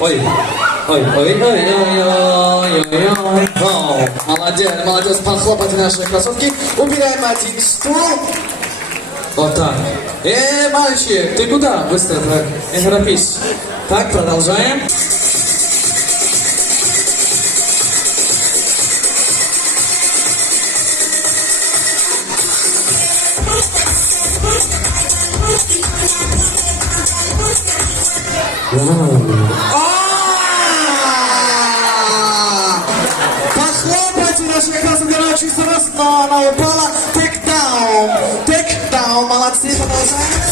Ой, ой, ой, ой, ой, ой, ой, ой. Вау, молодец, молодец, похлопайте наши кроссовки. Убираем один стул. Вот так. Мальчик, ты куда? Быстро так. Не торопись. Так, продолжаем. Похлопайте наши красные, она чисто раз, но она упала. Take down, молодцы, продолжаем.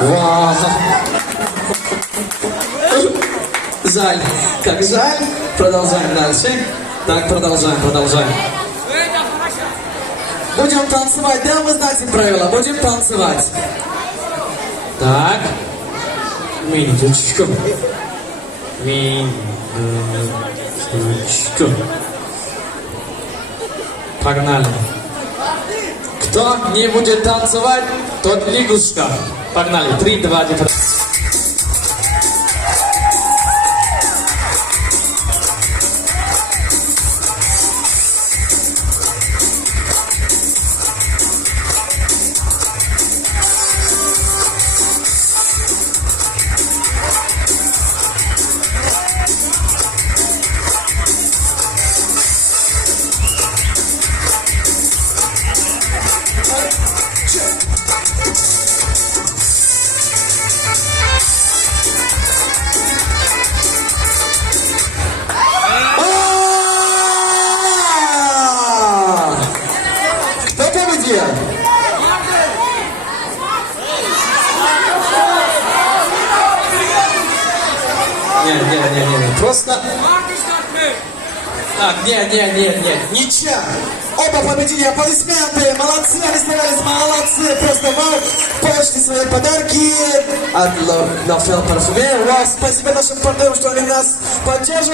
Вау. Жаль, как жаль. Продолжаем дальше. Так, продолжаем. Будем танцевать, да, вы знаете правила, будем танцевать. Так. Минуточку. Погнали. Кто не будет танцевать, тот лягушка. Погнали. 3, 2, 1. Кто победил? Не, просто... Так, нет, ничего. Оба победили, аплодисменты, молодцы, они старались, молодцы, просто вау, получили свои подарки от L'Offel Parfumé. Спасибо нашим партнерам, что они нас поддерживают.